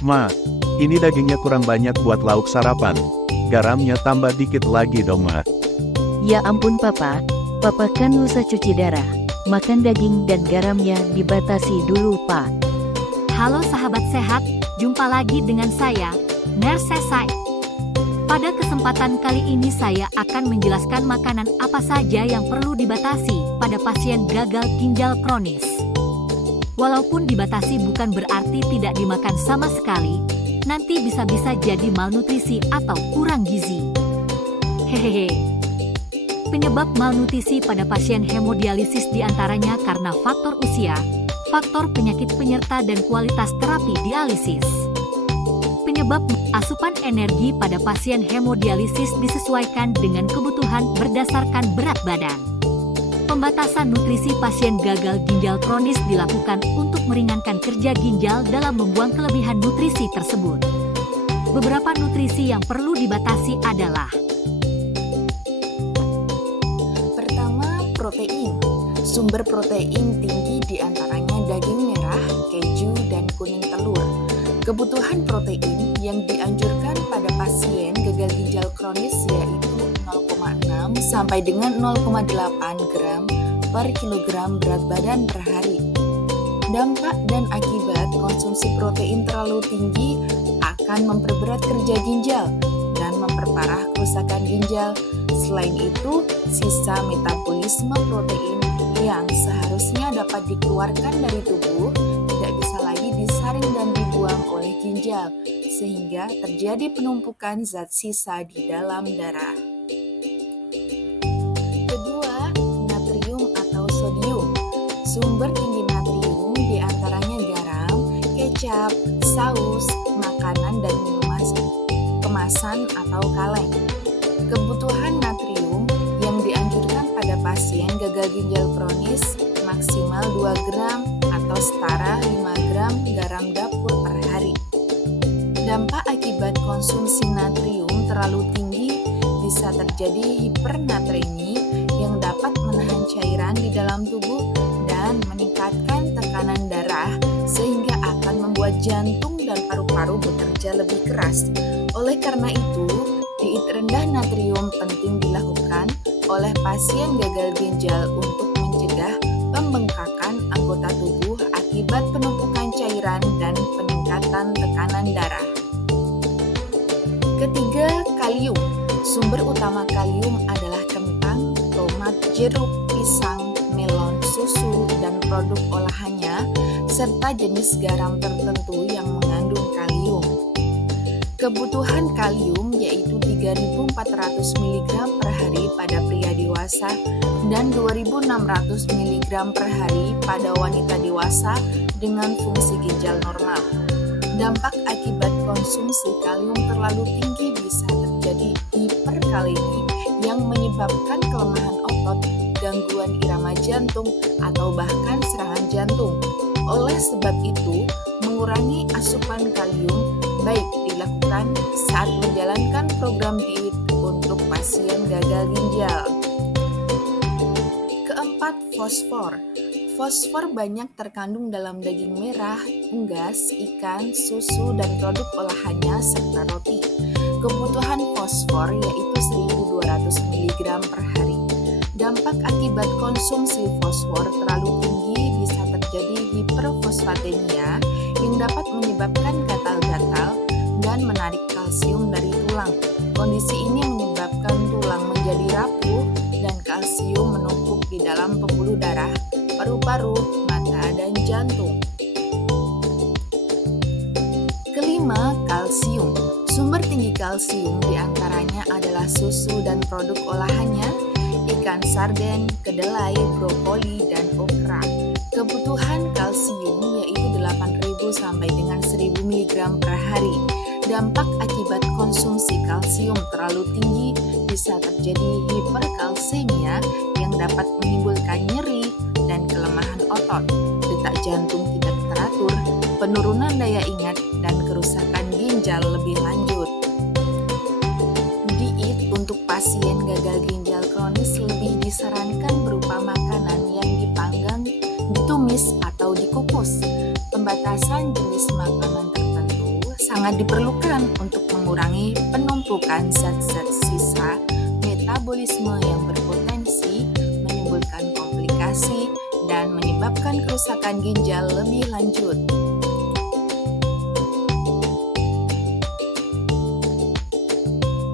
Ma, ini dagingnya kurang banyak buat lauk sarapan. Garamnya tambah dikit lagi dong, Ma. Ya ampun Papa, Papa kan lusa cuci darah. Makan daging dan garamnya dibatasi dulu Pak. Halo sahabat sehat, jumpa lagi dengan saya, Nurse Sesai. Pada kesempatan kali ini saya akan menjelaskan makanan apa saja yang perlu dibatasi pada pasien gagal ginjal kronis. Walaupun dibatasi bukan berarti tidak dimakan sama sekali, nanti bisa-bisa jadi malnutrisi atau kurang gizi. Hehehe. Penyebab malnutrisi pada pasien hemodialisis diantaranya karena faktor usia, faktor penyakit penyerta dan kualitas terapi dialisis. Penyebab asupan energi pada pasien hemodialisis disesuaikan dengan kebutuhan berdasarkan berat badan. Pembatasan nutrisi pasien gagal ginjal kronis dilakukan untuk meringankan kerja ginjal dalam membuang kelebihan nutrisi tersebut. Beberapa nutrisi yang perlu dibatasi adalah: pertama, protein. Sumber protein tinggi diantaranya daging merah, keju, dan kuning telur. Kebutuhan protein yang dianjurkan pada pasien gagal ginjal kronis yaitu 0,6 sampai dengan 0,8 gram per kilogram berat badan per hari. Dampak dan akibat konsumsi protein terlalu tinggi akan memperberat kerja ginjal dan memperparah kerusakan ginjal. Selain itu, sisa metabolisme protein yang seharusnya dapat dikeluarkan dari tubuh tidak bisa lagi disaring dan dibuang oleh ginjal, sehingga terjadi penumpukan zat sisa di dalam darah. Kedua, natrium atau sodium. Sumber tinggi natrium diantaranya garam, kecap, saus, makanan dan minuman kemasan atau kaleng. Kebutuhan natrium yang dianjurkan pada pasien gagal ginjal kronis maksimal 2 gram atau setara 5 gram garam dapur per hari. Dampak akibat konsumsi natrium terlalu tinggi bisa terjadi hipernatremi yang dapat menahan cairan di dalam tubuh dan meningkatkan tekanan darah sehingga akan membuat jantung dan paru-paru bekerja lebih keras. Oleh karena itu, diet rendah natrium penting dilakukan oleh pasien gagal ginjal untuk mencegah pembengkakan anggota tubuh akibat penumpukan cairan dan peningkatan tekanan darah. Ketiga, kalium. Sumber utama kalium adalah kentang, tomat, jeruk, pisang, melon, susu, dan produk olahannya, serta jenis garam tertentu yang mengandung kalium. Kebutuhan kalium yaitu 3.400 mg per hari pada pria dewasa dan 2.600 mg per hari pada wanita dewasa dengan fungsi ginjal normal. Dampak akibat konsumsi kalium terlalu tinggi bisa terjadi hiperkalemi yang menyebabkan kelemahan otot, gangguan irama jantung, atau bahkan serangan jantung. Oleh sebab itu, mengurangi asupan kalium baik dilakukan saat menjalankan program diet untuk pasien gagal ginjal. Keempat, fosfor. Fosfor banyak terkandung dalam daging merah, unggas, ikan, susu, dan produk olahannya serta roti. Kebutuhan fosfor yaitu 1.200 mg per hari. Dampak akibat konsumsi fosfor terlalu tinggi bisa terjadi hiperfosfatemia yang dapat menyebabkan gatal-gatal dan menarik kalsium dari tulang. Kondisi ini menyebabkan tulang menjadi rapuh dan kalsium menumpuk di dalam pembuluh darah, paru-paru, mata, dan jantung. Kelima, kalsium. Sumber tinggi kalsium diantaranya adalah susu dan produk olahannya, ikan sarden, kedelai, brokoli, dan okra. Kebutuhan kalsium yaitu 8.000 sampai dengan 1.000 mg per hari. Dampak akibat konsumsi kalsium terlalu tinggi bisa terjadi hiperkalsemia yang dapat menimbulkan nyeri dan kelemahan otot, detak jantung tidak teratur, penurunan daya ingat, dan kerusakan ginjal lebih lanjut. Diet untuk pasien gagal ginjal kronis lebih disarankan berupa makanan yang dipanggang, ditumis, atau dikukus. Pembatasan jenis makanan tertentu sangat diperlukan untuk mengurangi penumpukan zat-zat sisa metabolisme yang berpotensi menimbulkan komplikasi dan menyebabkan kerusakan ginjal lebih lanjut.